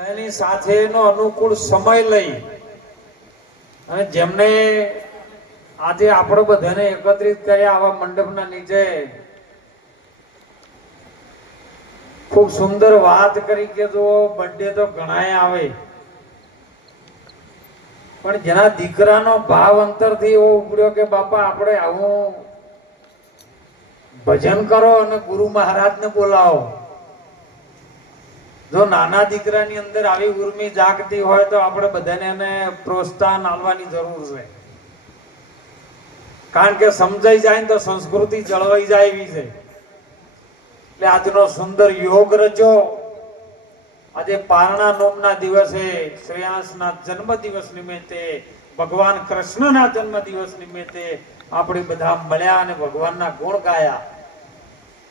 બધાની સાથેનો અનુકૂળ સમય લઈ અને જેમને આજે આપણે બધાને એકત્રિત કર્યા આવા મંડપના નીચે ખૂબ સુંદર વાત કરી કે જો બર્થડે તો ઘણાય આવે પણ જેના દીકરાનો ભાવ અંતરથી એવો ઉપડ્યો કે બાપા આપણે આવું ભજન કરો અને ગુરુ મહારાજને બોલાવો. જો નાના દીકરાની અંદર આવી ઉર્મી જાગતી હોય તો આપણે બધાને એને પ્રોત્સાહન આપવાની જરૂર છે, કારણ કે સમજાઈ જાય તો સંસ્કૃતિ જળવાઈ જાય એવી છે. એટલે આજનો સુંદર યોગ રચો. આજે પારણા નોમના દિવસે શ્રેયાંસના જન્મ દિવસ નિમિત્તે, ભગવાન કૃષ્ણના જન્મ દિવસ નિમિત્તે આપણે બધા મળ્યા અને ભગવાનના ગુણ ગાયા.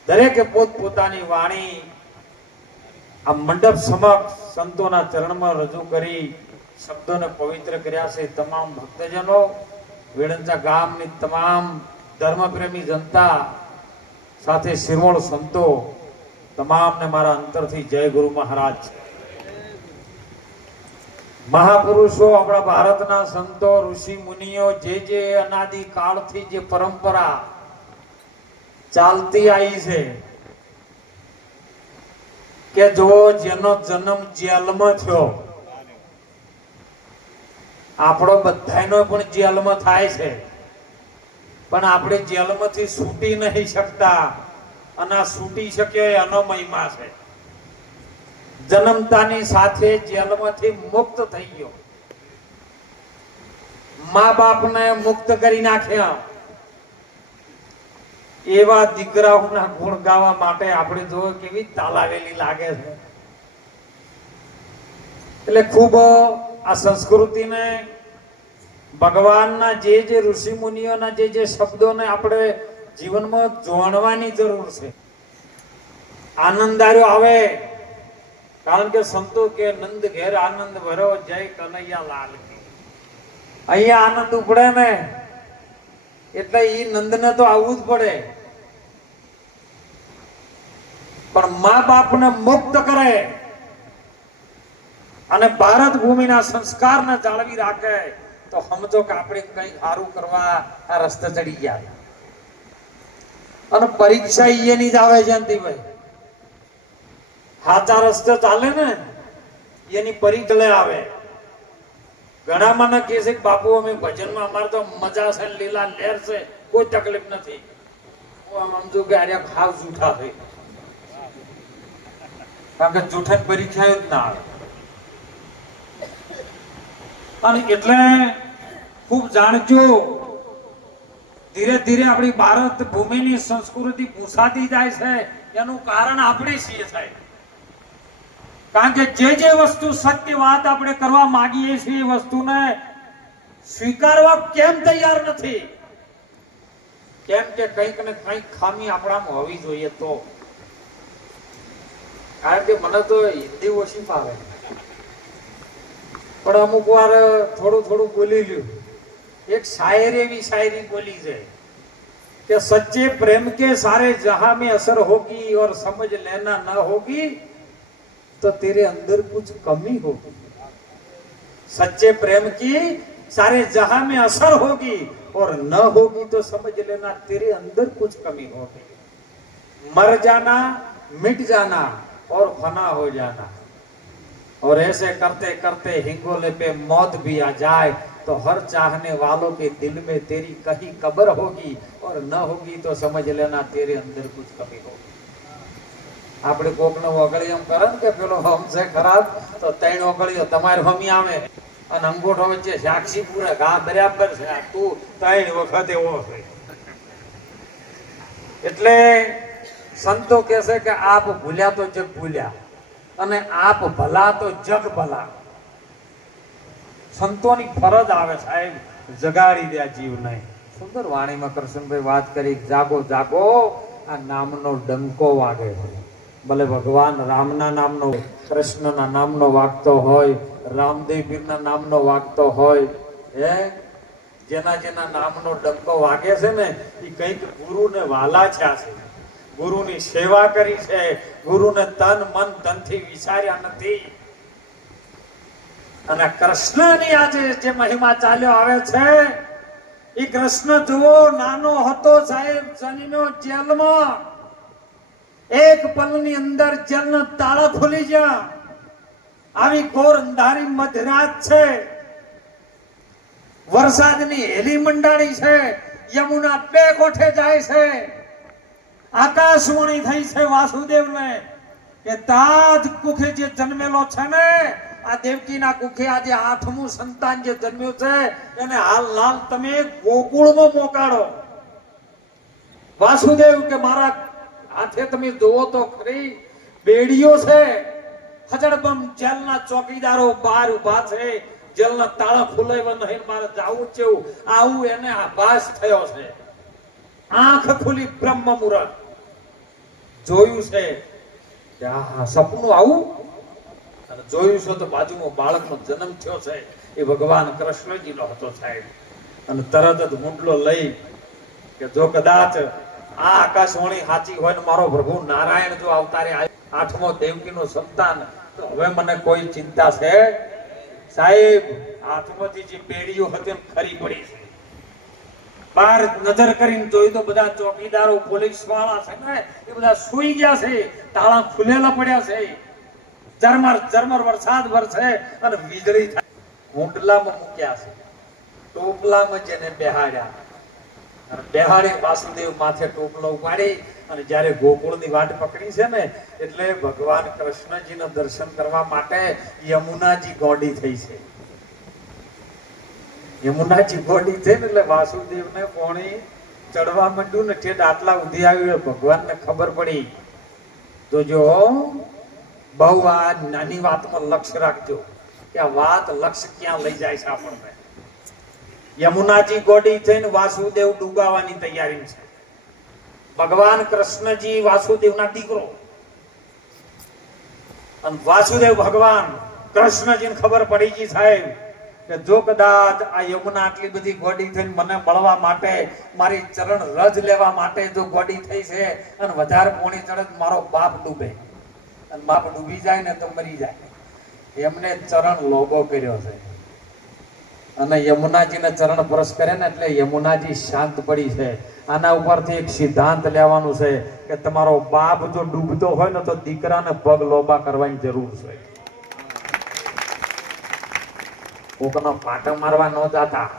દરેકે પોતપોતાની વાણી આ મંડપ સમક્ષ સંતોના ચરણમાં રજૂ કરી શબ્દોને પવિત્ર કર્યા છે. તમામ ભક્તજનો, વેળંચા ગામની તમામ ધર્મપ્રેમી જનતા સાથે શિરોમણ સંતો તમામને મારા અંતરથી જય ગુરુ મહારાજ. મહાપુરુષો, આપણા ભારતના સંતો, ઋષિ મુનિઓ જે અનાદિ કાળથી જે પરંપરા ચાલતી આવી છે કે જો જેનો જન્મ જેલમાં થયો, આપણો બધાનો પણ જેલમાં થાય છે, પણ આપણે જેલમાંથી છૂટી નહીં શકતા અને આ છૂટી શક્યો એનો મહિમા છે. જન્મતાની સાથે જેલમાંથી મુક્ત થઈ ગયો, મા બાપને મુક્ત કરી નાખ્યા. એવા દીકરાઓના ગુણ ગાવા માટે આપણે જો કેવી તાલાવેલી લાગે છે. એટલે ખૂબ આ સંસ્કૃતિને, ભગવાનના જે ઋષિ મુનિઓના જે શબ્દોને આપણે જીવનમાં જોડવાની જરૂર છે. આનંદ આવે, કારણ કે સંતો કે નંદ ઘેર આનંદ ભરો, જય કનૈયા લાલ કી. અહીંયા આનંદ ઉપડે ને એટલે ઈ નંદને તો આવવું જ પડે, પણ મા બાપને મુક્ત કરે અને ભારત ભૂમિના સંસ્કારને જાળવી રાખે તો સમજો કે આપણે કઈ સારું કરવા આ રસ્તે ચડી ગયા. અને પરીક્ષા એની જ આવે છે અંતિભાઈ, સાચા રસ્તે ચાલે ને એની પરીક્ષા આવે. ઘણા મને કહે છે કે બાપુ અમે ભજનમાં અમારે તો મજા છે, લીલા લહેર છે, કોઈ તકલીફ નથી. હું આમ સમજુ કે આર્યા ખાવ જૂઠા થઈ, કારણ કે જૂઠાની પરીક્ષા જ ના આવે. અને એટલે ખૂબ જાણજો, ધીરે ધીરે આપણી ભારત ભૂમિની સંસ્કૃતિ ભૂસાતી જાય છે. એનું કારણ આપણે છીએ સાહેબ, કારણ કે જે વસ્તુ સત્ય વાત આપણે કરવા માંગીએ છીએ એ વસ્તુને સ્વીકારવા કેમ તૈયાર નથી? કેમ કે કંઈક ને કંઈક ખામી આપણામાં હોવી જોઈએ. તો કારણ કે મને તો હિન્દી ઓછી ફાવે, પણ અમુક વાર થોડું બોલી લ્યું. એક શાયરી એવી શાયરી બોલી છે કે સच्चे प्रेम के सारे जहां में असर होगी और समझ लेना न होगी तो तेरे अंदर कुछ कमी होगी. सच्चे प्रेम की सारे जहां में असर होगी और न होगी तो समझ लेना तेरे अंदर कुछ कमी होगी. मर जाना, मिट जाना और फना हो जाना, और ऐसे करते करते हिंगोले पे मौत भी आ जाए तो हर चाहने वालों के दिल में तेरी कहीं कब्र होगी और न होगी तो समझ लेना तेरे अंदर कुछ कमी होगी. આપણે કોકનો ઓગળી એમ કરે ને કે પેલો હમ છે ખરાબ તો ત્રણ ઓગળીઓ તમારે હમી આવે અને અંગૂઠો વચ્ચે સાક્ષી પૂરે ઘા બરાબર છે, તું ત્રણ વખત એવો છે. એટલે સંતો કહે છે કે આપ ભૂલ્યા તો જગ ભૂલ્યા અને આપ ભલા તો જગ ભલા. સંતોની ફરજ આવે સાહેબ, જગાડી દે જીવ નહીં. સુંદર વાણીમાં કૃષ્ણભાઈ વાત કરી, જાગો જાગો આ નામનો ડંકો વાગે. ભલે ભગવાન રામના નામનો, કૃષ્ણના નામનો વાગતો હોય, રામદેવ પીરના નામનો વાગતો હોય, જેના નામનો ડંકો વાગે છે ને એ કંઈક ગુરુને વાલા છે, ગુરુની સેવા કરી છે, ગુરુને તન મન ધનથી વિચાર્યા નથી. અને કૃષ્ણની આજે જે મહિમા ચાલ્યો આવે છે એ કૃષ્ણ જુઓ નાનો હતો સાહેબ શનિનો જેલમાં એક પલની અંદર જેલના તાળા ખુલી ગયા આવી ઘોર અંધારી મધરાત છે વરસાદની હેલી મંડાણી છે યમુના બે કોઠે જાય છે આકાશવાણી થઈ છે વાસુદેવને કે તાજ કુખે જે જન્મેલો છે ને આ દેવકીના કુખે આજે 8મું સંતાન જે જન્મ્યું છે એને હાલ તમે ગોકુળમાં મોકાડો વાસુદેવ કે મારા હાથે તમે જોવો તો ખરી બેડીઓ છે હજડબમ જેલના ચોકીદારો બહાર ઉભા છે જેલના તાળા ખુલાવ્યા નહીં મારે જાવું છે આવું એને આભાસ થયો છે આંખ ખુલી બ્રહ્મ મુહૂર્ત જોયું છે કે આ સપનું આવું અને જોયું છે તો બાજુમાં બાળકનો જન્મ થયો છે એ ભગવાન કૃષ્ણજીનો હતો સાહેબ અને તરત જ મુંડલો લઈ કે જો કદાચ આ આકાશવાણી સાચી હોય ને મારો પ્રભુ નારાયણ જો અવતારે 8મો દેવકીનો સંતાન તો હવે મને કોઈ ચિંતા છે સાહેબ હાથમાંથી જે પેઢીઓ હતી ખરી પડી છે બહાર નજર કરીને જોઈ તો બધા ચોકીદારો પોલીસ વાળા છે ને એ બધા સુઈ ગયા છે તાળા ખુલેલા પડ્યા છે ઝરમર વરસાદ વરસે અને વીજળી થાય ઊંડલામાં મૂક્યા છે ટોપલામાં જેને બેહાડ્યા અને બેહાડી વાસુદેવ માથે ટોપલો ઉપાડી અને જ્યારે ગોકુળની વાટ પકડી છે ને એટલે ભગવાન કૃષ્ણજીના દર્શન કરવા માટે યમુનાજી ગોડી થઈ છે યમુનાજી ગોડી થઈ ને એટલે વાસુદેવને પોણી ચડવા માંડ્યું ને ઠેઠ આટલા ઉધી આવ્યું ભગવાનને ખબર પડી તો જો બહુ આ નાની વાતમાં લક્ષ્ય રાખજો કે આ વાત લક્ષ્ય ક્યાં લઈ જાય છે આપણને યમુનાજી ગોડી થઈને વાસુદેવ ડૂબાવાની તૈયારી છે ભગવાન કૃષ્ણજી વાસુદેવના દીકરો અને વાસુદેવ ભગવાન કૃષ્ણજીને ખબર પડી ગઈ સાહેબ કે જો કદાચ આ યમુના આટલી બધી ગોડી થઈને મને મળવા માટે મારી ચરણ રજ લેવા માટે જો ગોડી થઈ છે અને વધારે પોણી ચડે મારો બાપ ડૂબે અને બાપ ડૂબી જાય ને તો મરી જાય એમને ચરણ લોબો કર્યો છે અને યમુનાજીને ચરણ સ્પર્શ કરે ને એટલે યમુનાજી શાંત પડી છે આના ઉપરથી એક સિદ્ધાંત લેવાનું છે કે તમારો બાપ જો ડૂબતો હોય ને તો દીકરાને પગ લોબા કરવાની જરૂર છે કોકનો પાટો મારવા ન જાતા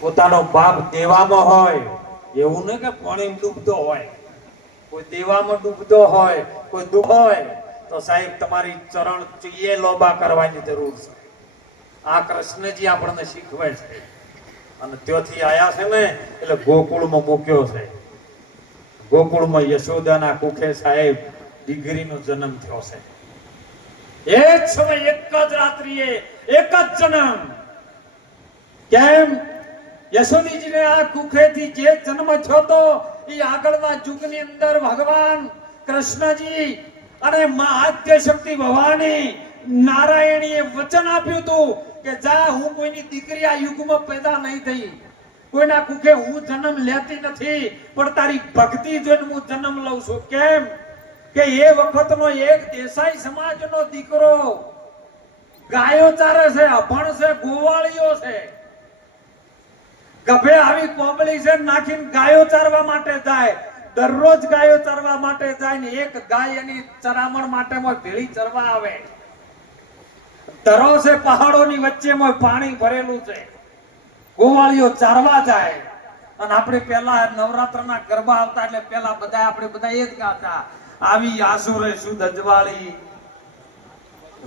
પોતાનો બાપ દેવામાં હોય એવું નહીં કે પાણી ડૂબતો હોય કોઈ દેવામાં ડૂબતો હોય કોઈ દુઃખ હોય તો સાહેબ તમારી ચરણ ચીએ લોબા કરવાની જરૂર છે આ કૃષ્ણજી આપણને શીખવે છે અને ત્યાંથી આયા છે ને એટલે ગોકુળમાં મૂક્યો છે ગોકુળમાં યશોદાના કુખે સાહેબ દીકરીનો જન્મ થયો છે એક સમય એક જ રાત્રિએ એક જ જન્મ કેમ યશોદીજીને આ કુખેથી જે જન્મ થયો તો એ આગળના યુગની અંદર ભગવાન કૃષ્ણજી અને મા આદ્ય શક્તિ ભવાની નારાયણીએ વચન આપ્યું હતું કે જા હું કોઈની દીકરી આ યુગમાં પેદા નહીં થઈ કોઈના કુખે હું જન્મ લેતી નથી પણ તારી ભક્તિ જોઈને હું જન્મ લઉં છું કેમ કે એ વખતનો એક દેસાઈ સમાજનો દીકરો ગાયો ચારે છે અભણ છે ગોવાળીઓ છે ગભે આવી કોબળી છે નાખીને ગાયો ચારવા માટે જાય દરરોજ ગાયો ચરવા માટે જાય ને એક ગાય એની ચરામણ માટે ભેળી ચરવા આવે તરો છે પહાડોની વચ્ચેમાં પાણી ભરેલું છે ગોવાળીઓ ચારવા જાય અને આપણે પેલા નવરાત્રના ગરબા આવતા એટલે પેલા આપણે બધા એ જ ગાતા આવી આસુરે સુદ અજવાળી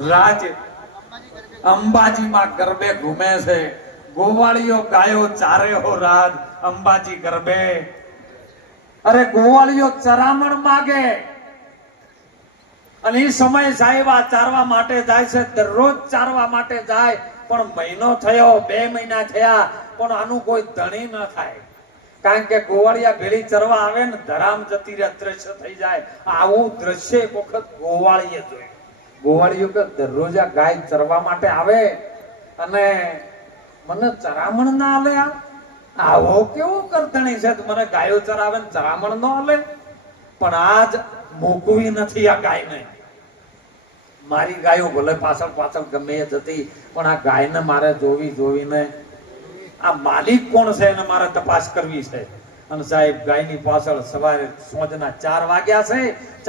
રાજ અંબાજીમાં ગરબે ઘૂમે છે ગોવાળીઓ ગાયો ચારે હો રાજ અંબાજી ગરબે અરે ગોવાળીઓ ચરામણ માગે અને એ સમય સાહેબ આ ચારવા માટે જાય છે દરરોજ ચારવા માટે જાય પણ મહિનો થયો 2 મહિના થયા પણ આનું કોઈ ધણી ન થાય કારણ કે ગોવાળિયા ભેળી ચરવા આવે ને ધરામ જતી રહે દ્રશ્ય થઈ જાય આવું દ્રશ્ય એક વખત ગોવાળીએ જોયું ગોવાળીઓ કે દરરોજ આ ગાય ચરવા માટે આવે અને મને ચરામણ ના આલે આવો કેવો કરતણી છે મને ગાયો ચરાવે ને ચરામણ નો આલે પણ આજ મૂકવી નથી આ ગાયને મારી ગાયો ભલે પાછળ પાછળ ગમે એ જતી, પણ આ ગાયને મારે જોવીને આ માલિક કોણ છે એને મારે તપાસ કરવી છે. અને સાહેબ ગાયની પાછળ સવારે સાંજના 4 વાગ્યા છે,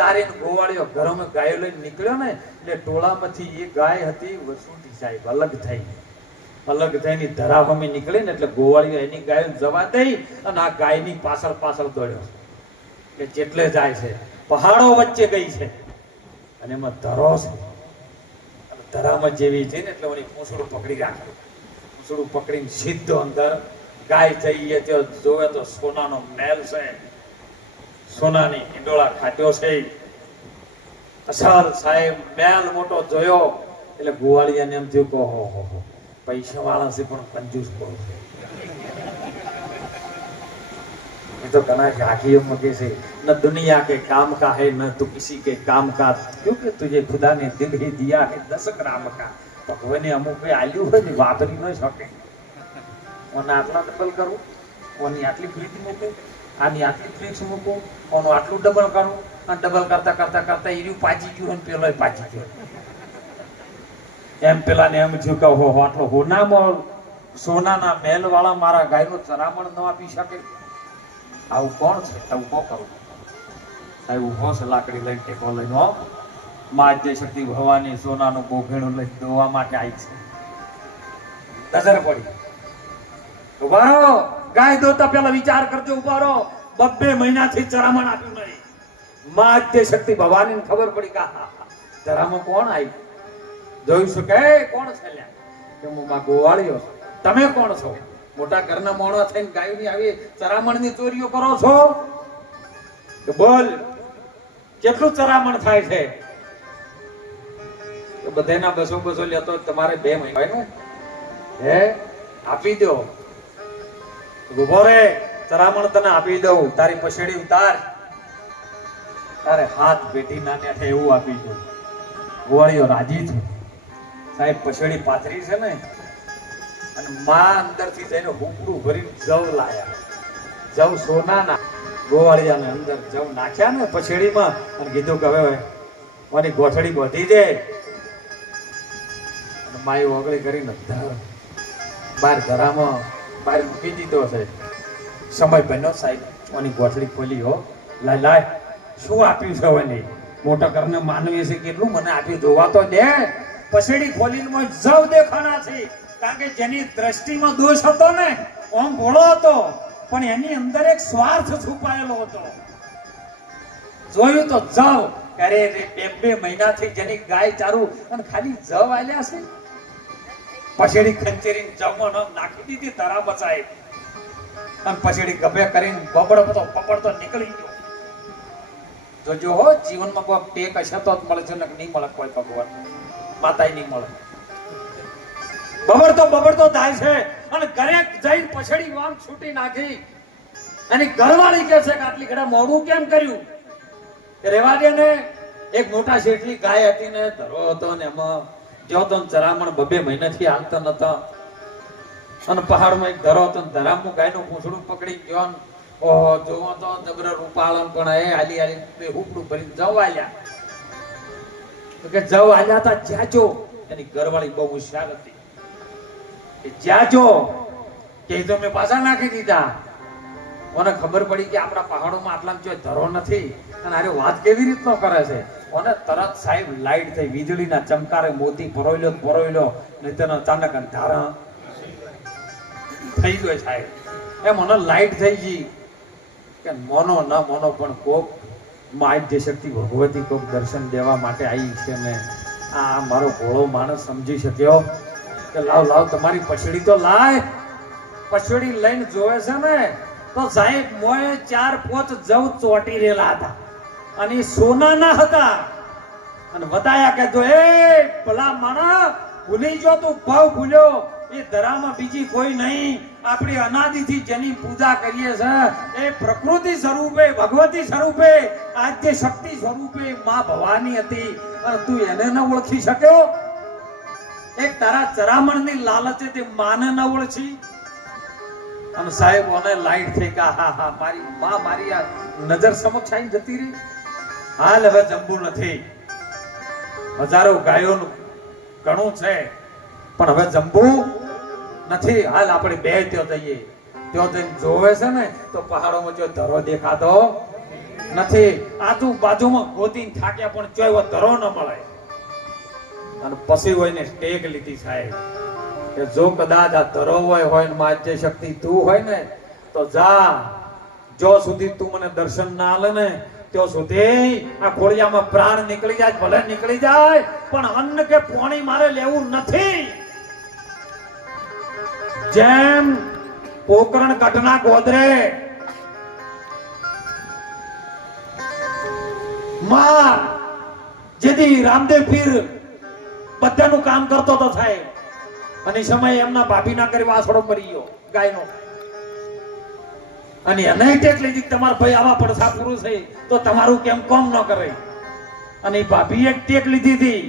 4 ગોવાળીઓ ઘરોમાં ગાયો લઈને નીકળ્યો ને એટલે ટોળામાંથી એ ગાય હતી વસુંઠી સાહેબ અલગ થઈને ધરાવમી નીકળી ને એટલે ગોવાળીઓ એની ગાયો જવા દઈ અને આ ગાયની પાછળ દોડ્યો એટલે જેટલે જાય છે પહાડો વચ્ચે ગઈ છે અને એમાં ધરો છે. ધરામાં જેવી છે ને એટલે ઓની પૂંછડું પકડી રાખ્યું. પૂંછડું પકડીને સીધો અંદર ગાય જઈએ તો જોવે તો સોનાનો મહેલ છે, સોનાની ઈંડોળા ખાટ્યો છે. અસર સાહેબ મહેલ મોટો જોયો એટલે ગોવાળિયાને એમ થયું કે હો પૈસા વાળા છે પણ કંજૂસ બહુ છે. ये तो कहना आखियों में कैसे न दुनिया के काम का है न तू किसी के काम का, क्योंकि तुझे खुदा ने दिल ही दिया है 10 ग्राम का. भगवान अमुक पे आल्यू है ने वापरी न सके. ओने आटला डबल करूं, ओनी आटली फ्रीज मूकूं, आनी आटली फ्रीज मूकूं, ओनो आटલું ડબલ કરું અને ડબલ કરતા ઈર્યું પાજી ગયું અને પેલો પાજી ગયો. એમ પેલા ને એમ થયું કે હો આટલો હોનામાં સોનાના મહેલ વાળા મારા ગાયનો ચરામણ ન આપી શકે. આવું કોણ છે? ટવકો કરું સાહેબ ઉભો છે લાકડી લઈને ટેકો લઈને. હો માં જે શક્તિ ભવાની સોનાનું બોઘેણું લઈને દોવા માટે આવી છે. નજર પડી ઉભા રહો. ગાય દોતા પેલા વિચાર કરજો. ઉભા રહો. 2 મહિનાથી ચરામણ આપ્યું નહીં. માં જે શક્તિ ભવાની ખબર પડી કે ચરામણ કોણ આવી જોઈ શકે કોણ છે લ્યા કે હું માં ગોવાળ્યો છું. તમે કોણ છો? મોટા ઘરના મોણો થઈને ગાયની આવી ચરામણની ચોરીઓ કરો છો કે બોલ કેટલું ચરામણ થાય છે? તો બધાના 200 લેતો તમારે 2 મહિના ને હે આપી દો. ઉભો રે ચરામણ તને આપી દઉં. તારી પછેડી ઉતાર, તારે હાથ પેટી ના ને એવું આપી દઉં. ગોવાળીઓ રાજી છે સાહેબ. પછેડી પાથરી છે ને અને માં અંદરથી જઈને હુકડું ભરીને જવ લાયા. જવ સોનાના. ગોવાળિયાને અંદર જવ નાખ્યા ને પછેડીમાં અને કીધું કે હવે મારી ગોઠડી બાંધી દે. અને માએ ઓગળી કરીને બાર ધરામાં બહાર મૂકી દીધો છે. સમય બન્યો સાહેબ. ઓની ગોઠડી ખોલી. હો લાય શું આપ્યું છે હવે નહીં? મોટા કરને માનવી છે કેટલું મને આપ્યું જોવા તો દે. પછેડી ખોલીને જવ દેખાણા છે. કારણ કે જેની દ્રષ્ટિમાં દોષ હતો ને ઓમ ભોળો હતો પણ એની અંદર એક સ્વાર્થ છુપાયેલો હતો. જોયું તો જવ અરે રે 2 મહિનાથી જેની ગાય ચારું અને ખાલી જવ આલ્યા છે. પછેડી ખંચેરીને જવમાં નાખી દીધી ધરા બચાય અને પછેડી ગભે કરીને પપડતો નીકળી ગયો. જોજો હો જીવનમાં કોઈ ટેક હશે તો મળે છે ને નહીં મળે કોઈ ભગવાન માતાય નહીં મળે. બબડતો થાય છે અને ઘરે જઈને પછેડી વામ છૂટી નાખી. એની ઘરવાળી કે છે કે આટલી ઘડા મોડું કેમ કર્યું? રેવા દે ને. એક મોટા શેઠની ગાય હતી ને ધરો હતો ને એમાં જો તો ચરામણ 2 મહિનાથી હાલતા નતા અને પહાડમાં એક ધરો હતો. ધરામનું ગાયનું પૂંછડું પકડી ગયો. ઓહો જોવો તો જબર રૂપાળન પણ એ હાલી હુકડું ભરીને જવ આલ્યા. તો કે જવ આલ્યા હતા જાજો. એની ઘરવાળી બહુ હોશિયાર હતી. જાજો કે તો મેં પાછા નાખી દીધા. મને ખબર પડી કે આપણા પહાડોમાં આટલામાં જો ધરો નથી અને આરે વાત કેવી રીતનો કરે છે. અને તરત સાહેબ લાઈટ થઈ. વીજળીના ચમકારે મોતી પરોયલો ને તેનો અચાનક અંધારા થઈ ગયો સાહેબ. એ મને લાઈટ થઈ ગઈ કે મોનો ન મોનો પણ કોક માં જે શક્તિ ભગવતી કોક દર્શન દેવા માટે આવી છે ને આ મારો ભોળો માણસ સમજી શક્યો કે લાવ તમારી પછડી તો લાય. પછડી લઈને જોવે છે ને તો સાહેબ મોએ 4-5 જવ ચોટી રેલા હતા અને સોનાના હતા. અને બતાયા કે જો એ ભલા માણા ભૂલી જો તું ભાવ ભૂલ્યો. એ ધરામાં બીજી કોઈ નહીં. આપણી અનાદિથી જેની પૂજા કરીએ છે એ પ્રકૃતિ સ્વરૂપે ભગવતી સ્વરૂપે આદ્ય શક્તિ સ્વરૂપે માં ભવાની હતી અને તું એને ન ઓળખી શક્યો? એક તારા ચરામણની લાલચે તે માને ન ઓળખી. અને સાહેબ ઓને લાઈટ થઈ કે હા મારી માં મારી આ નજર સમક્ષ આવીને જતી રહી. હાલ હવે જંબુ નથી. હજારો ગાયોનું ઘણું છે, પણ હવે જંબુ નથી. હાલ આપણે બે ત્યાં જઈએ, ત્યાં જઈને જોવે છે ને તો પહાડોમાં જો ધરો દેખાતો નથી. આજુબાજુમાં ગોતીને થાક્યા પણ ચોય ધરો ન મળે. અને પછી હોય ને ટેક લીધી સાહેબ કે જો કદાચ આ ધરો હોય ને માજ્ય શક્તિ તું હોય ને તો જા, જો સુધી તું મને દર્શન ના આલે ને ત્યાં સુધી આ ખોડિયામાં પ્રાણ નીકળી જાય, ભલે નીકળી જાય, પણ અન્ન કે પાણી મારે લેવું નથી. જેમ પોકરણ કટના ગોદરે માં જેથી રામદેવ પીર બધાનું કામ કરતો તો સાહેબ, અને સમય એમના ભાભી ના કરી વાસડો મરી ગયો ગાયનો, અને એને ટેક લીધી તમારા ભાઈ આવા પડસા પુરુષ છે તો તમારું કેમ કોમ ન કરે. અને ભાભી એક ટેક લીધી હતી,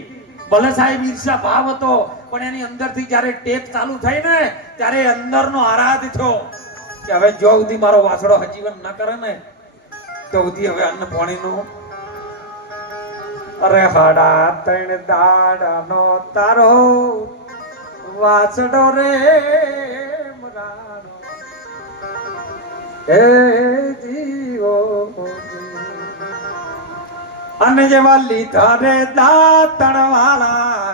ભલે સાહેબ ઈર્ષા ભાવ હતો, પણ એની અંદરથી જ્યારે ટેક ચાલુ થઈ ને ત્યારે અંદરનો આરાધ થયો કે હવે જો સુધી મારો વાસડો હજીવન ન કરે ને તો સુધી હવે અન્ન પાણીનું. અરે હાડા ત્રણ દાડાનો તારો વાસડો રે મરાણો હે જીવો, અને જેવા લીધા રે દાતણ વાળા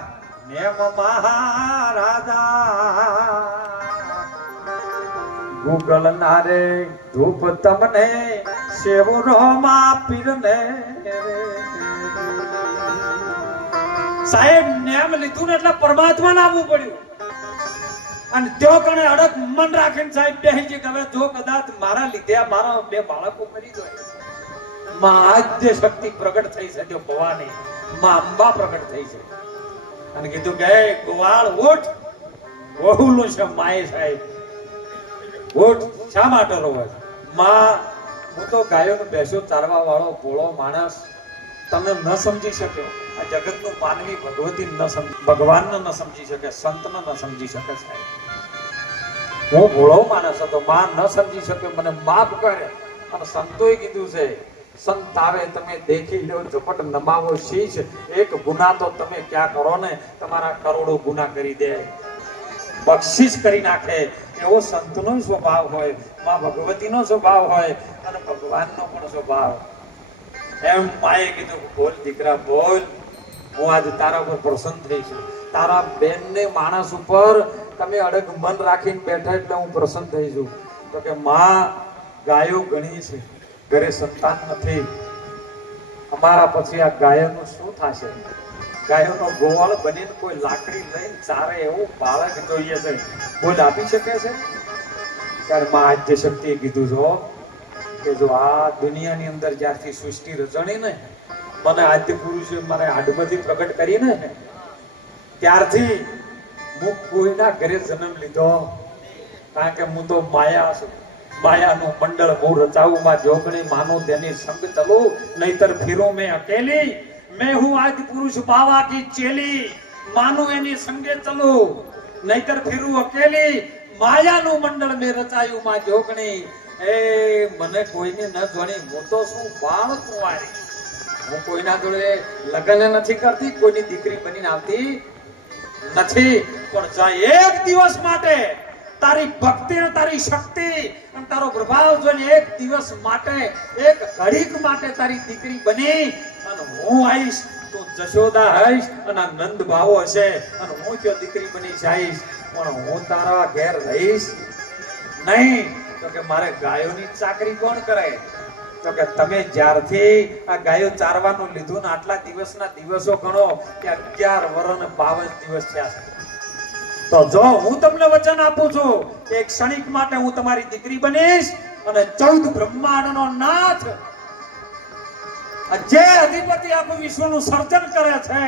નેમ મહારાજા, ગૂગલ નારે ધૂપ તમને સેવો રોમા પીરને સાહેબ નેમ લીધું ને એટલે પરમાત્મા આવવું પડ્યું. અને ત્યો કણે અડક મન રાખીને સાહેબ બેહી જે હવે જો કદાચ મારા લીધે મારા બે બાળકો મરી જાય, માં આદ્ય શક્તિ પ્રગટ થઈ છે, જો ભવાની માં અંબા પ્રગટ થઈ છે. અને કીધું કે ગોવાળ ઉઠ, વહુલું છે માય સાહેબ ઉઠ. શા માટે રોવે માં? હું તો ગાયોનું બેસો ચારવા વાળો ભોળો માણસ, તમે ન સમજી શક્યો. આ જગતનું માનવી ભગવતી ન સમજી, ભગવાનને ન સમજી શકે, સંતને ન સમજી શકે સાહેબ. હું ભોળો માણસ હતો, માં ન સમજી શકે, મને માફ કરે. અને સંતોએ કીધું છે સંત આવે તમે દેખી લો, ઝપટ નમાવો શીશ, એક ગુના તો તમે ક્યાં કરો ને તમારા કરોડો ગુના કરી દે, બક્ષિસ કરી નાખે. એવો સંતનો સ્વભાવ હોય, માં ભગવતીનો સ્વભાવ હોય, અને ભગવાનનો પણ સ્વભાવ. એમ માએ કીધું બોલ દીકરા બોલ, હું આજ તારા ઉપર પ્રસન્ન થઈ છું. તારા બેનને માણસ ઉપર તમે અડગ મન રાખીને બેઠા એટલે હું પ્રસન્ન થઈ છું. તો કે માં ગાયો ઘણી છે, ઘરે સંતાન નથી, અમારા પછી આ ગાયોનું શું થશે? ગાયોનો ગોવાળ બનીને કોઈ લાકડી લઈને ચારે એવું બાળક જોઈએ છે, બોલ આપી શકે છે? ત્યારે માં આદ્ય શક્તિએ કીધું છો કે જો આ દુનિયાની અંદર જ્યારથી સૃષ્ટિ રચણી ને મને આદ્ય પુરુષે મને આડમાંથી પ્રગટ કરીને ત્યારથી હું કોઈના ઘરે જન્મ લીધો, કારણ કે હું તો માયા છું. માયાનું મંડળ હું રચાવું, માં જોગણી માનું તેની સંગ ચલું, નહીતર ફીરો મેં અકેલી, मैं हूँ आदि पुरुष बाबा की चेली, मानू एनी संगे चलो, नहीतर फिरू अकेली, मायाનું મંડળ મેં રચાયું માં જોગણી. એ મને કોઈને ન જોણી, હું તો શું બાળ કુંવારી, હું કોઈના જોડે લગ્ન નથી કરતી, કોઈની દીકરી બનીને આવતી નથી. પણ જા એક દિવસ માટે તારી ભક્તિ અને તારી શક્તિ અને તારો પ્રભાવ જોઈને એક દિવસ માટે, એક ઘડીક માટે તારી દીકરી બની અને હું આવીશ, તો જશોદા હઈશ અને નંદ ભાવો હશે અને હું ત્યાં દીકરી બની જઈશ, પણ હું તારા ઘેર રહીશ નહીં. તો કે મારે ગાયોની ચાકરી કોણ કરે? તો કે તમે જ્યારથી આ ગાયો ચારવાનું લીધું ને આટલા દિવસના દિવસો ગણો કે 11 વર્ષ ને 52 દિવસ થયા છે. તો જો હું તમને વચન આપું છું કે એક ક્ષણિક માટે હું તમારી દીકરી બનીશ અને 14 બ્રહ્માંડનો નાથ, જે અધિપતિ આખું વિશ્વનું સર્જન કરે છે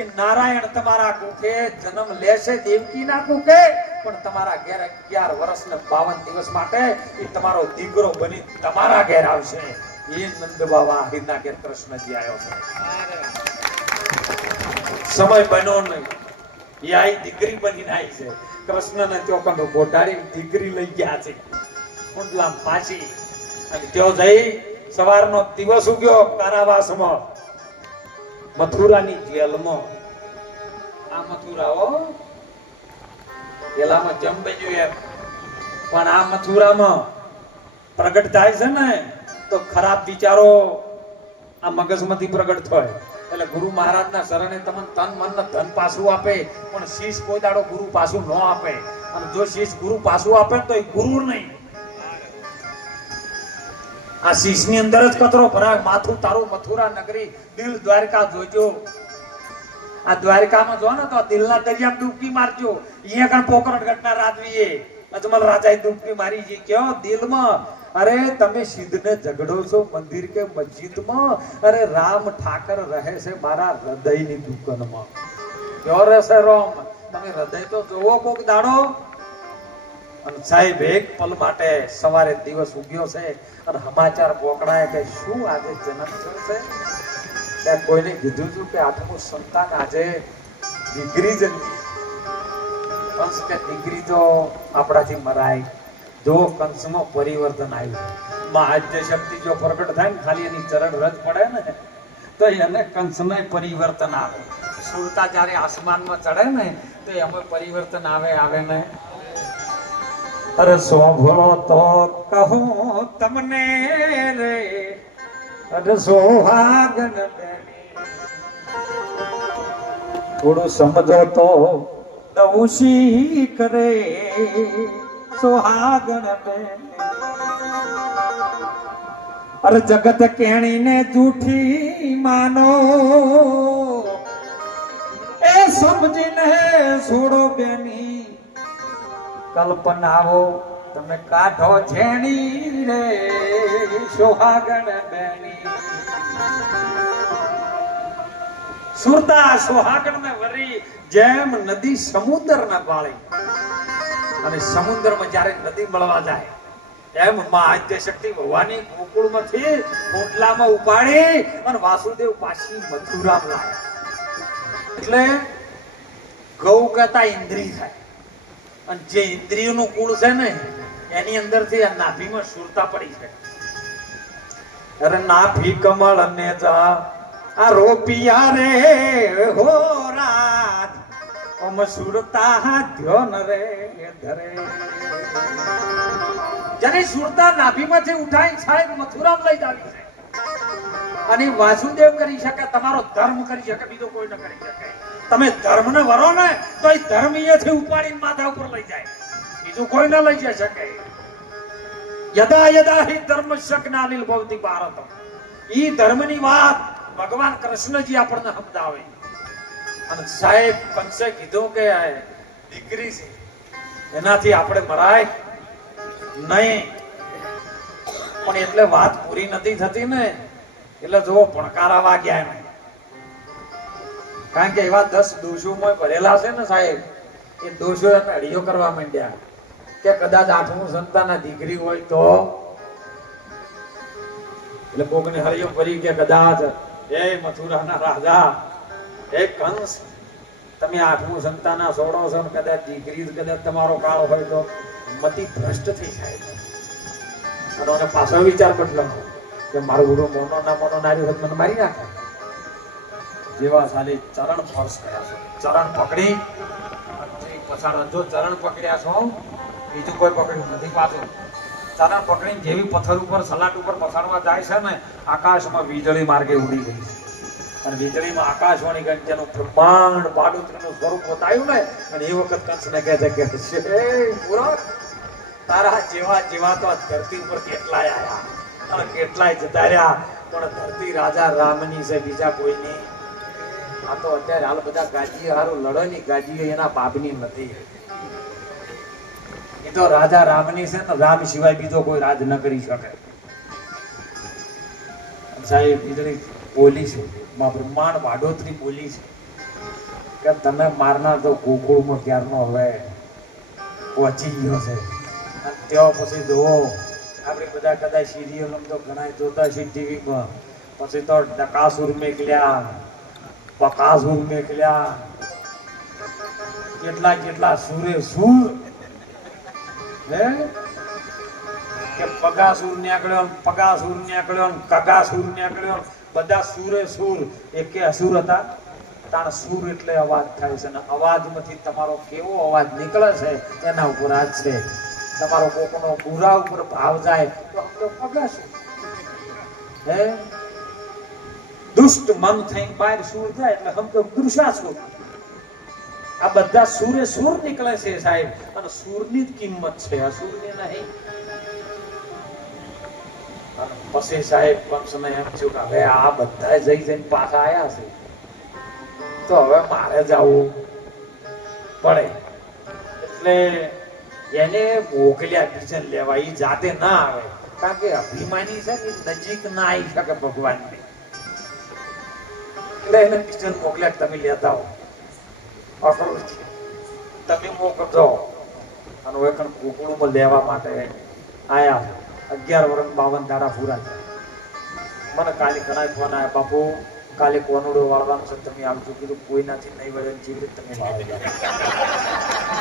એ નારાયણ તમારા કુખે જન્મ લેશે, દેવકીના કુખે, પણ તમારા ઘેર 11 વર્ષ ને 52 દિવસ માટે એ તમારો દીકરો બની તમારા ઘેર આવશે. એ નંદ બાબા આહિરના ઘેર કૃષ્ણજી આવ્યો છે. સમય બન્યો નહીં, એ આઈ દીકરી બનીને આવી છે. કૃષ્ણને ચોકંડો બોટાડી દીકરી લઈ ગયા છે કુંડલામ પાછી, અને ત્યાં જઈ સવારનો દિવસ ઉગ્યો કારાવાસમાં, મથુરાની જેલમાં આ મથુરાઓ પેલામાં જમ બન્યું એમ, પણ આ મથુરામાં પ્રગટ થાય છે ને તો ખરાબ વિચારો આ મગજમાંથી પ્રગટ થાય. એટલે ગુરુ મહારાજના શરણે તમને તન મન ને ધન પાછું આપે, પણ શીશ કોઈ દાડો ગુરુ પાછું ન આપે. અને જો શીશ ગુરુ પાછું આપે તો એ ગુરુ નહીં, આ શીશ ની અંદર જ કચરો ભરાય. માથું તારું મથુરા નગરી, દિલ દ્વારકા જોજો. આ દ્વારકામાં જો ને તો દિલના દરિયામાં ડૂબકી મારજો. અહીંયા કણ પોકરણ ઘટના રાજવીએ અજમલ રાજાએ ડૂબકી મારી છે. કેવો દિલમાં, અરે તમે સિદ્ધને ઝઘડો છો મંદિર કે મસ્જિદમાં, અરે રામ ઠાકર રહે છે મારા હૃદયની દુકાનમાં. ક્યો રહેશે રામ? તમે હૃદય તો જોવો કોક દાડો. અને સાહેબ એક પલ માટે સવારે દિવસ ઉગ્યો છે અને સમાચાર પોકડાય કે શું આજે જન્મ થયો છે. ત્યાં કોઈને કીધું હતું કે આઠમું સંતાન આજે દીકરી જન્મી. કંસ કે દીકરી તો આપણાથી મરાય. જો કંસમાં પરિવર્તન આવ્યું, મહાદ્ય શક્તિ જો પ્રગટ થાય ને ખાલી એની ચરણ રજ પડે ને તો એને કંસમાં પરિવર્તન આવે. સુરતા જ્યારે આસમાનમાં ચડે ને તો એમાં પરિવર્તન આવે ને. અરે સોભળો તો કહું તમને રે, અરે સોહાગન થોડું સમજો તો દઉં શીખ રે સોહાગણ બેન. અરે જગત કેણીને જૂઠી માનો, એ સમજીને છોડો બેની કલ્પનાઓ તમે કાઢો છેણી રે સોહાગણ બેની. સુરતા સોહાગણ ને વરી જેમ નદી સમુદ્ર ના પાળી, અને સમુદ્રમાં જ્યારે નદી મળવા જાય એમ માં આદ્ય શક્તિ ભવાની ગોકુળમાંથી કોટલામાં ઉપાડી અને વાસુદેવ પાછી મથુરામાં લાવ્યા. એટલે ગૌ કહેતા ઇન્દ્રિય થાય, અને જે ઇન્દ્રિયોનું કુળ છે ને એની અંદરથી આ નાભીમાં સુરતા પડી છે. અરે નાભી કમળ ને જા આ રોપિયા રે હો રાત ઓમ સુરતા ધ્યોન રે ધરે. જેની સુરતા નાભીમાંથી ઉઠાઈ સાહેબ મથુરામાં લઈ જાવી છે. અને વાસુદેવ કરી શકે, તમારો ધર્મ કરી શકે, બીજો કોઈ ન કરી શકે. તમે ધર્મને વરો ને તો એ ધર્મ અહીંયાથી ઉપાડીને માથા ઉપર લઈ જાય, બીજું કોઈ ન લઈ જઈ શકે. યદા યદા હિ ધર્મસ્ય જ્ઞાનિલ ભવતિ ભારત. ઈ ધર્મની વાત ભગવાન કૃષ્ણજી આપણને સમજાવે. અને સાહેબ કંસે કીધું કે દીકરી છે એનાથી આપણે મરાય નહીં, પણ એટલે વાત પૂરી નથી થતી ને. એટલે જો ભણકારા વાગ્યા એમ, કારણ કે એવા 10 દોષોમાં ભરેલા છે ને સાહેબ, એ દોષો એને અડીઓ કરવા માંડ્યા કે કદાચ 8મું સંતાન દીકરી હોય તો. એટલે કોકને હરિયો ભરી કે કદાચ એ મથુરાના રાજા એ કંસ તમે 8મું સંતાન છોડો છો ને કદાચ દીકરી કદાચ તમારો કાળ હોય તો મતિ ભ્રષ્ટ થઈ જાય. અને પાછો વિચાર બદલો કે મારું ગુરુ મોનો ના મોનો નારી હોત મને મારી નાખે. જેવા સાલી ચરણ સ્પર્શ કર્યા છો, ચરણ પકડી પછાડો. જો ચરણ પકડ્યા છો બીજું કોઈ પકડ્યું નથી પાછું. ચરણ પકડીને જેવી પથ્થર ઉપર સલાટ ઉપર પછાડવા જાય છે ને આકાશમાં વીજળી માર્ગે ઉડી ગઈ છે. અને વીજળીમાં આકાશવાણી ગંજનું બ્રહ્માંડ બાડોત્રીનું સ્વરૂપ બતાવ્યું ને. અને એ વખત કંસને કહે છે કે પૂરો તારા જેવા જેવા તો ધરતી ઉપર કેટલાય આયા અને કેટલાય જતા રહ્યા, પણ ધરતી રાજા રામની છે, બીજા કોઈ નહીં. આ તો અત્યારે હાલ બધા ગાજીઓ હારું લડો ની, ગાજીઓ એના બાપની નથી. એ તો રાજા રામની છે ને, રામ સિવાય બીજો કોઈ રાજ ન કરી શકે. સાહેબ વીજળી બોલી છે, બ્રહ્માંડ બાડોતરી બોલી છે કે તમે મારનાર તો ગોકુળમાં ક્યારનો હવે પહોંચી ગયો છે. ત્યાં પછી જોવો આપણે બધા કદાચ સિરિયલ તો ઘણા જોતા છે ટીવીમાં. પછી તો ડકાસુર મેકલ્યા, બકાસુર મેકલ્યા, કેટલા કેટલા સુરે સુર હે કે પગાસુર નીકળ્યો, પગાસુર નીકળ્યો, કગાસુર નીકળ્યો, બધા સુરે સુર. એક કે અસુર હતા તાણ સુર એટલે અવાજ થાય છે, અને અવાજમાંથી તમારો કેવો અવાજ નીકળે છે એના ઉપર આજ છે. તમારો કોકનો બુરા ઉપર ભાવ જાય તો પગાશું. હે દુષ્ટ મન થઈને બહાર સુર જાય એટલે સમજો દુર્શાસુર. આ બધા સુરે સુર નીકળે છે સાહેબ, અને સુરની જ કિંમત છે, આ સુરની નહીં. પછી સાહેબ પંચને એમ થયું કે હવે આ બધા જઈને પાછા આયા છે, તો હવે મારે જવું પડે. એટલે એને મોકલ્યા કિશન લેવા. એ જાતે ના આવે, કારણ કે અભિમાની છે ને, નજીક ના આવી શકે ભગવાનને. એટલે એને કિશન મોકલ્યા, તમે લેતા આવો, તમે મોકલજો. અને હવે ગોકુળમાં લેવા માટે આયા. 11 વર્ષ 52 દાડા પૂરા થયા. મને કાલે ઘણા ફોન આવ્યા, બાપુ કાલે કોનુડો વાળવાનું છે, તમે આવજો. કીધું કોઈ નથી, નહીં વળે જીવ તમે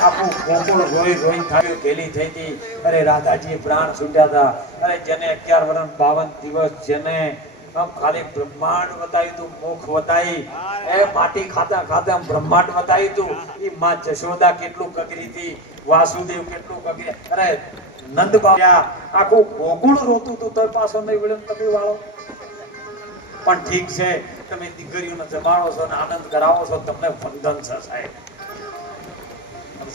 આખું ગોકુળ રોઈ રોઈ થયું, ગેલી થઈ હતી. અરે રાધાજી પ્રાણ છૂટ્યા હતા. અરે જેને 11 વર્ષ 52 દિવસ જેને ખાલી બ્રહ્માંડ બતાવ્યું હતું, મુખ બતાવી, એ માટી ખાતા ખાતા બ્રહ્માંડ બતાવ્યું હતું. એ માં જશોદા કેટલું કગરી હતી, વાસુદેવ કેટલું કગરી. અરે નંદ બાબા આખું ગોકુળ રોતું હતું, તો પાછો નહીં વળ્યો. તમે વાળો પણ ઠીક છે, તમે દીકરીઓને જમાડો છો ને આનંદ કરાવો છો, તમને વંદન છે સાહેબ.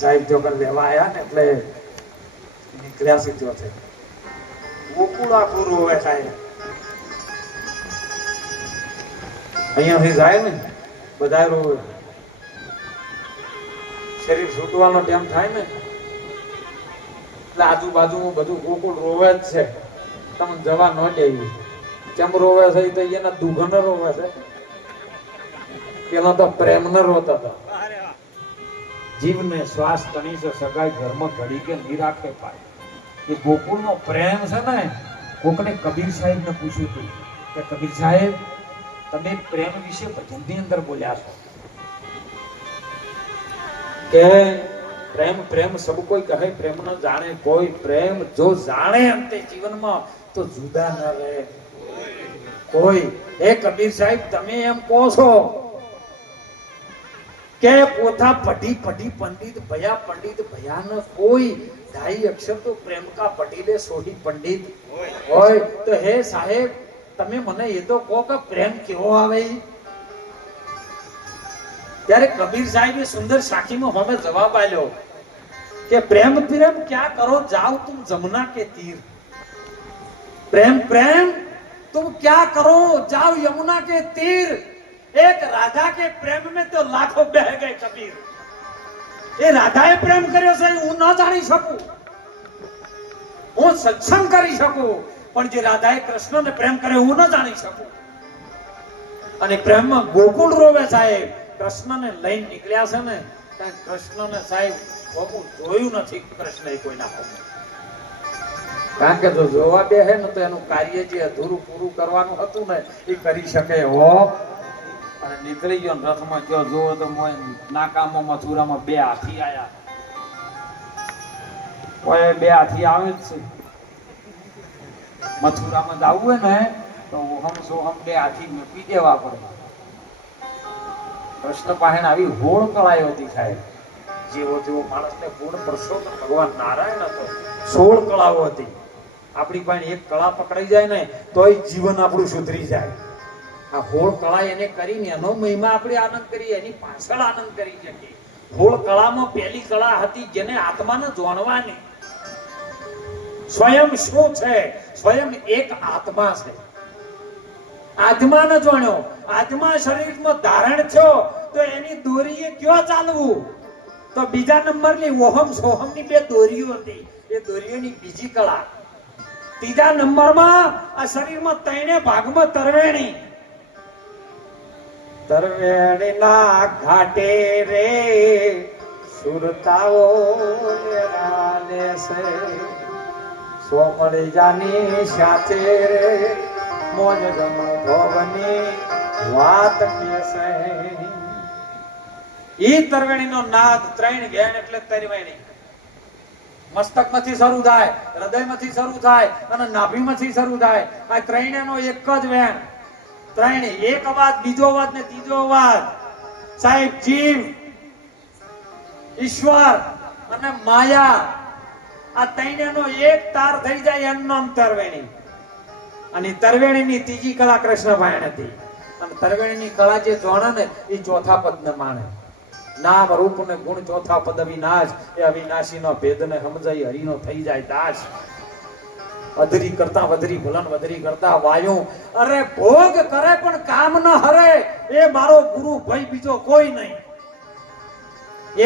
સાહેબ જો લેવા આવ્યા ને એટલે નીકળ્યા સીધો છે. ગોકુળ આખું રોવે સાહેબ. અહીંયાથી જાય ને બધા રોવે. શરીર છૂટવાનો ટાઈમ થાય ને એટલે આજુબાજુમાં બધું ગોકુળ રોવે જ છે. તમે જવા ન દેવી. કેમ રોવે છે? તો એના દુઃખ ન રોવે છે. પેલા તો પ્રેમ ન રોતા હતા. જીવને શ્વાસ તણી છે સગાઈ ધર્મ ઘડી કે નહીં રાખે પાય. એ ગોકુળનો પ્રેમ છે ને. કોકને કબીર સાહેબને પૂછ્યું હતું કે કબીર સાહેબ તમે પ્રેમ વિશે ભજનની અંદર બોલ્યા છો કે પ્રેમ પ્રેમ સબ કોઈ કહે, પ્રેમ ન જાણે કોઈ. પ્રેમ જો જાણે અંતે જીવનમાં તો જુદા ન રહે કોઈ. હે કબીર સાહેબ તમે એમ કહો છો કે પોથા પઢી પઢી પંડિત ભયા ન કોઈ. 2.5 અક્ષર તો પ્રેમ કા પઢી લે સોઢી પંડિત હોય. તો હે સાહેબ તમે મને એ તો કહો કે પ્રેમ કેવો આવે. ત્યારે કબીર સાહેબે સુંદર સાખીમાં હમે જવાબ આલ્યો કે પ્રેમ પ્રેમ ક્યાં કરો જાઓ તુમ જમુના કે तीर. प्रेम प्रेम तुम क्या करो जाओ यमुना के तीर. एक राधा के प्रेम में तो लाखों बह गए कबीर. એ રાધાએ પ્રેમ કર્યો છે હું ન જાણી શકું. હું સત્સંગ કરી શકું, પણ જે રાધાએ કૃષ્ણને પ્રેમ કર્યો હું ન જાણી શકું. અને પ્રેમમાં ગોકુળ રોવે સાહેબ. કૃષ્ણને લઈને નીકળ્યા છે ને, કૃષ્ણને સાહેબ જોયું નથી કૃષ્ણએ કોઈના હોમું. કારણ કે જો જોવા બેહે ને તો એનું કાર્ય જે અધૂરું પૂરું કરવાનું હતું ને એ કરી શકે હો. અને નીકળી ગયો ને રથમાં ગયો. જોવો તો નાકામાં મથુરામાં 2 હાથી આયા. ઓય 2 હાથી આવે જ છે. મથુરામાં જવું હોય ને તો હમ 2 હાથી મૂકી દેવા પડે. કૃષ્ણ પાસે આવી હોળ કળાયો હતી સાહેબ. જેવો જેવો માણસને પૂર્ણ પરસોત્તમ ભગવાન નારાયણ હતો. 16 કળાઓ હતી. આપણી પાસે એક કળા પકડાઈ જાય ને તોય જીવન આપણું સુધરી જાય. આ હોળ કળા એને કરીને એનો મહિમા આપણે આનંદ કરીએ, એની પાછળ આનંદ કરી શકીએ. હોળ કળામાં પહેલી કળા હતી જેને આત્માને જાણવાની. સ્વયં શું છે? સ્વયં એક આત્મા છે. આત્માને જાણ્યો. આત્મા શરીરમાં ધારણ થયો તો એની દોરીએ ક્યાં ચાલવું? તો બીજા નંબરની ઓહમ સોહમની 2 દોરીઓ હતી. એ દોરીઓની બીજી કળા. ત્રીજા નંબરમાં આ શરીરમાં 3 ભાગમાં તરવેણી. તરવેણીના ઘાટે રે સુરતાઓ લેરાને છે. સોમળી જાની સાથે રે મોજ ગમો ભવની વાત કે છે. ઈ તરવેણીનો નાદ 3 વેણ એટલે તરવેણી. મસ્તકમાંથી શરૂ થાય, હૃદયમાંથી શરૂ થાય અને નાભીમાંથી શરૂ થાય. આ ત્રણેયનો એક જ વેણ. ત્રણે એક અવાજ, બીજો અવાજ ને ત્રીજો અવાજ. સાહેબ જીવ, ઈશ્વર અને માયા આ ત્રણેયનો એક તાર થઈ જાય એનું નામ તરવેણી. અને તરવેણીની ત્રીજી કળા કૃષ્ણ ભાઈ હતી. અને તરવેણીની કળા જે જોણે ને એ ચોથા પદને માણે. નામ રૂપ ને ગુણ ચોથા પદ અવિનાશ, એ અવિનાશીનો ભેદને સમજાઈ હરિનો થઈ જાય દાસ. અધરી કરતા વધરી ભલન વધરી કરતા વાયુ, અરે ભોગ કરે પણ કામ ન હરે, એ મારો ગુરુ ભાઈ બીજો કોઈ નહીં.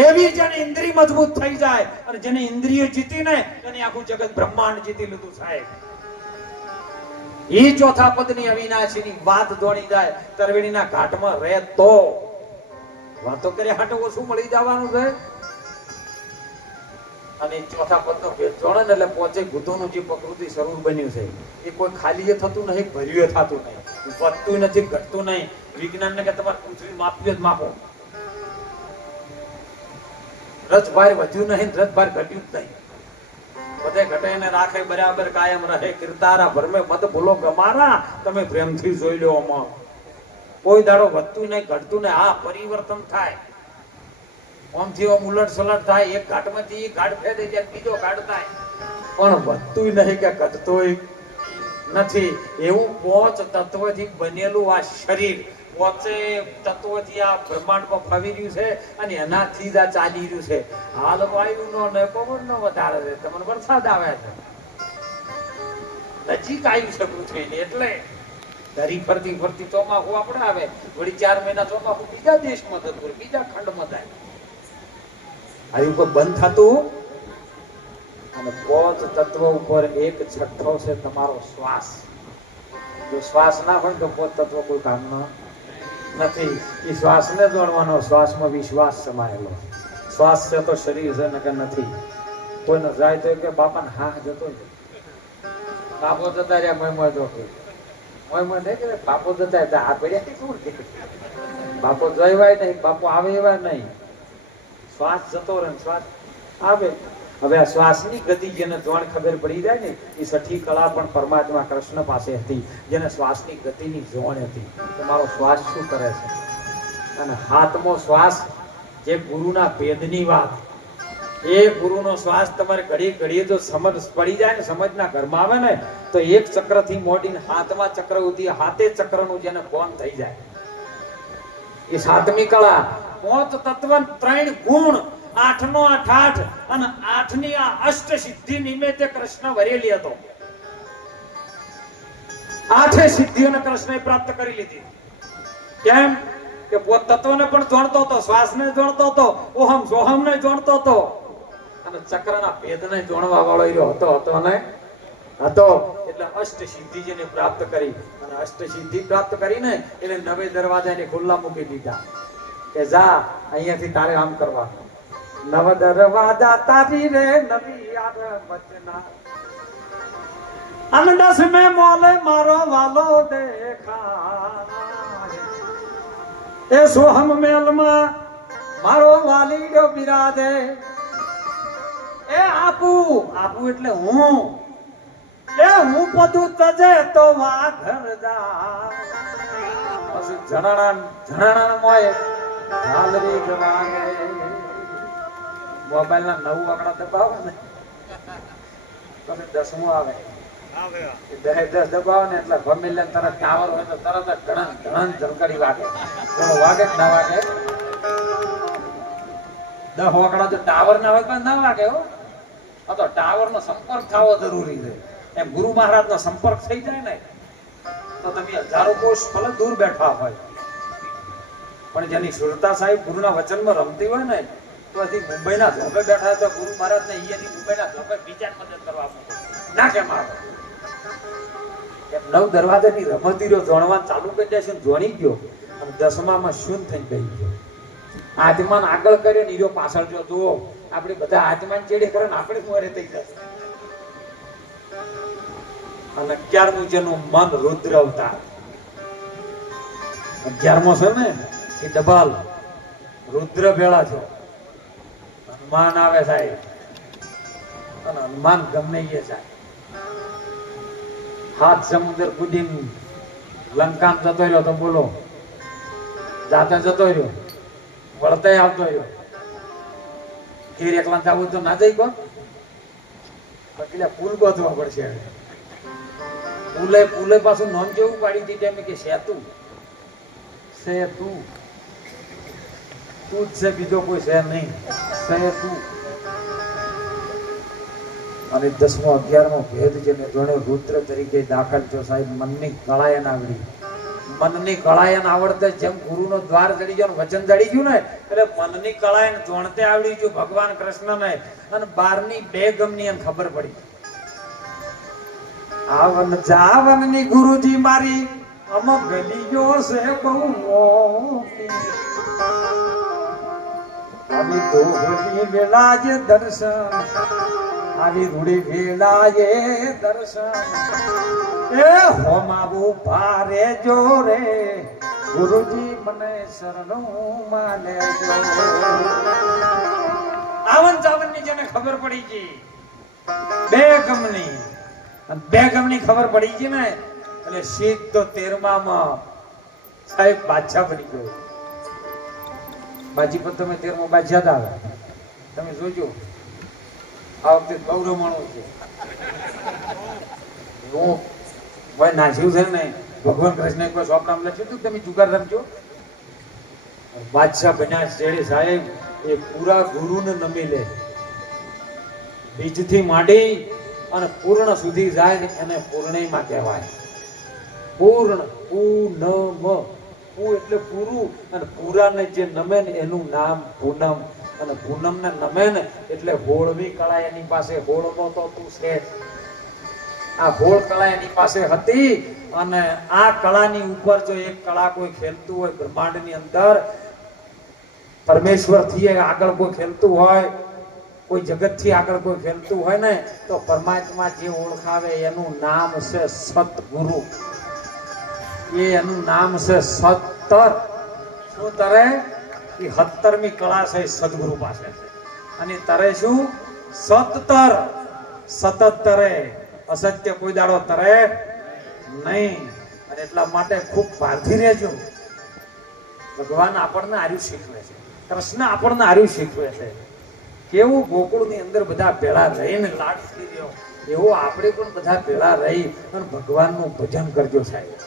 એવી જેની ઇન્દ્રિય મજબૂત થઈ જાય અને જેની ઇન્દ્રિય જીતીને એની આખું જગત બ્રહ્માંડ જીતી લીધું સાહેબ. ઈ ચોથા પદની અવિનાશીની વાત દોડી જાય તરવેણીના ઘાટમાં રહે તો વાતો કરે હાટો ઓછું મળી જવાનું છે. અને ચોથા પદનો ભેદ જોડે ને એટલે પોચે ભૂતોનું જે પ્રકૃતિ સ્વરૂપ બન્યું છે એ કોઈ ખાલી થતું નહીં, ભર્યું થતું નહીં, વધતું નથી, ઘટતું નહીં. વિજ્ઞાનને કે તમારે પૃથ્વી માપી જ માપો. રસ બહાર વધ્યું નહીં, રસ બહાર ઘટ્યું જ નહીં. બધે ઘટે ને રાખે બરાબર કાયમ રહે કિરતારા ભરમે મત ભૂલો ગમારા, તમે પ્રેમથી જોઈ લો. આમાં કોઈ દાડો વધતું નહીં, ઘટતું નહીં. આ પરિવર્તન થાય, ઓમથી ઓમ ઉલટ સલટ થાય. એક ઘાટમાંથી એક ઘાટ ફેદે ત્યાં બીજો ઘાટ થાય, પણ વધતું નહીં કે ઘટતું નથી. એવું પોચ તત્વથી બનેલું આ શરીર, પોચે તત્વથી આ બ્રહ્માંડમાં ફરી રહ્યું છે અને એનાથી જ આ ચાલી રહ્યું છે. હાલ વાયુનો ને પવનનો વધારે છે, તમને વરસાદ આવે છે, નજીક આવ્યું છે પૃથ્વીને. એટલે ધરી ફરતી ફરતી ચોમાસું આપણે આવે, વળી 4 મહિના ચોમાસું બીજા દેશમાં થતું, બીજા ખંડમાં થાય. આવી ઉપર બંધ થતું. અને પોચ તત્વ ઉપર એક છઠ્ઠો છે તમારો શ્વાસ. જો શ્વાસ ના હોય તો પોચ તત્વ કોઈ કામનો નથી. એ શ્વાસને જોડવાનો, શ્વાસમાં વિશ્વાસ સમાયેલો. શ્વાસ છે તો શરીર છે નકર નથી. કોઈને જાય તો કે બાપાને હા જતો બાપો જતા રહ્યા મોય તો કે મોય નહીં કે બાપો જતા હતા આ પડ્યા શું બાપો જવાય નહીં, બાપો આવે એવા નહીં. શ્વાસ જતો રહે, શ્વાસ આવે. હવે આ શ્વાસની ગતિ જેને જોણ ખબર પડી જાય ને એ છઠ્ઠી કળા પણ પરમાત્મા કૃષ્ણ પાસે હતી, જેને શ્વાસની ગતિની જોણ હતી. તમારો શ્વાસ શું કરે છે? અને હાથમો શ્વાસ જે ગુરુના ભેદની વાત, એ ગુરુનો શ્વાસ તમારે ઘડી ઘડીએ જો સમજ પડી જાય ને, સમજના ઘરમાં આવે ને તો એક ચક્રથી મોડીને હાથમાં ચક્ર ઉધી, હાથે ચક્રનું જેને કોણ થઈ જાય એ સાતમી કળા. 5 તત્વ 3 ગુણ, 8 નો 8 અને 8 ની આ અષ્ટ સિદ્ધિ નિમિત્તે કૃષ્ણ વરેલી હતો. 8 સિદ્ધિઓને કૃષ્ણએ પ્રાપ્ત કરી લીધી. કેમ કે પોત તત્વને પણ જોડતો હતો, શ્વાસને જોડતો હતો, ઓહમ સોહમને જોડતો હતો અને ચક્રના ભેદને જોડવા વાળો હતો ને હતો. એટલે અષ્ટ સિદ્ધિ જેને પ્રાપ્ત કરી. અને અષ્ટ સિદ્ધિ પ્રાપ્ત કરીને એટલે 9 દરવાજાને ખુલ્લા મૂકી દીધા કે જા અહીંયાથી તારે આમ કરવાનું. 9 દરવાજા તારી રે નવી યાદ બચના, અને 10મે મોલે મારો વાલો દેખાય, એ સોહમ મેલમાં મારો વાલીડો બિરાજે, એ આપુ એટલે હું, એ હું બધું તજે તો વા ઘર જા. પછી જણાણા મોય હાલરી જવાને મોબાઈલ ના 9 આંકડા દબાવો ને પછી 10મું આવે. 10 દબાવો ને એટલે ફેમિલી તરત ટાવર હોય તો તરત ઘણા જલકડી વાગે. વાગે કે ના વાગે? 10 આંકડા તો ટાવર ના હોય પણ ના વાગે હો. આ તો ટાવર નો સંપર્ક થવો જરૂરી છે. એમ ગુરુ મહારાજ નો સંપર્ક થઈ જાય ને તો તમે હજારો કોષ ભલે દૂર બેઠા હોય પણ જેની સુરતા સાહેબ ગુરુના વચનમાં રમતી હોય ને તો હજી મુંબઈના ધોબે બેઠા તો ગુરુ મહારાજ ને અહીંયાથી મુંબઈના ધોબે બીજા મદદ કરવા ના કેમ આવે. 9 દરવાજાની રમતીરો જોણવા ચાલુ કરી દે છે, જોણી ગયો અને 10માં શૂન્ય થઈ ગઈ. આત્માને આગળ કર્યો ને હીરો પાછળ જો જુઓ. આપણે બધા આત્માને ચેડે કરે ને આપણે મોરે થઈ જશે. અને 11મું જેનું મન રુદ્ર અવતાર, 11મો છે ને એ ડબલ રુદ્ર ભેળા છો. હનુમાન આવે સાહેબ અને હનુમાન ગમે એ જાય. 7 સમુદ્ર કુદીને લંકામ જતો રહ્યો તો બોલો જાતે જતો રહ્યો. વળતાય આવતો રહ્યો. ઘેર એકલા જવું તો ના જઈ કોણ, એટલે પુલ ગોતવા પડશે. પુલે પાછું નોંધ જેવું પાડી દીધી એમ કે સેતુ સેતુ તું જ છે, બીજો કોઈ છે નહીં, સેતુ. અને 10મો 11મો ભેદ જેને ગણ્યો રુદ્ર તરીકે દાખલ થયો સાહેબ. મનની કળાયન આવડી, મનની કળાયન આવડતે જેમ ગુરુનો દ્વાર ચડી ગયો, વચન ચડી ગયું ને, એટલે મનની કળાયન જોણતે આવડી ગયું ભગવાન કૃષ્ણને. અને 12ની 2 ગમની એમ ખબર પડી. આવન જાવનની ગુરુજી મારી અમ ગલીઓ છે બહુ મોટી. આવી દોહલી વેળા જે દર્શન, આવી રૂડી વેળા એ દર્શન. એ હોમાવું ભારે જોરે ગુરુજી મને શરણું માને જો. આવન જાવનની જેને ખબર પડી ગઈ 2 ગમની, 2 ગમની ખબર પડી ગઈ ને, એટલે સીધો 13માં સાહેબ બાદશાહ બની ગયો. બાજી પર તમે 13મો બાદશાહ આવે, તમે જોજો આ વખતે ગૌરવમાણું છે. હું ભાઈ નાચ્યું છે ને, ભગવાન કૃષ્ણ કોઈ સ્વપ્ન લખ્યું હતું તમે જુગાર રમજો. બાદશાહ બન્યા છેડે સાહેબ એ પૂરા ગુરુને નમી લે, બીજથી માંડી અને પૂર્ણ સુધી જાય ને એને પૂર્ણિમા કહેવાય. પૂર્ણ પૂનમ, પૂ એટલે પૂરું, અને પૂરાને જે નમે ને એનું નામ પૂનમ. અને પૂનમને નમે ને એટલે હોળવી કળા એની પાસે. હોળનો તો તું છે, આ હોળ કળા એની પાસે હતી. અને આ કળાની ઉપર જો એક કળા કોઈ ખેલતું હોય બ્રહ્માંડની અંદર, પરમેશ્વર થી આગળ કોઈ ખેલતું હોય, કોઈ જગત થી આગળ કોઈ ખેલતું હોય ને, તો પરમાત્મા જે ઓળખાવે એનું નામ છે સતગુરુ. એનું નામ છે સત્તર. શું તરે? એ 17મી કળા છે સદગુરુ પાસે. અને તરે શું? સત્તર. સતત તરે, અસત્ય કોઈ દાડો તરે નહીં. અને એટલા માટે ખૂબ ભારથી રહેજો. ભગવાન આપણને આર્યું શીખવે છે, કૃષ્ણ આપણને આર્યું શીખવે છે. કેવું ગોકુળની અંદર બધા ભેળા રહીને લાડ કરી રહ્યો, એવો આપણે પણ બધા ભેળા રહી અને ભગવાનનું ભજન કરજો સાહેબ.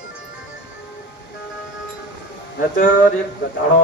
નતર એક ગધાડો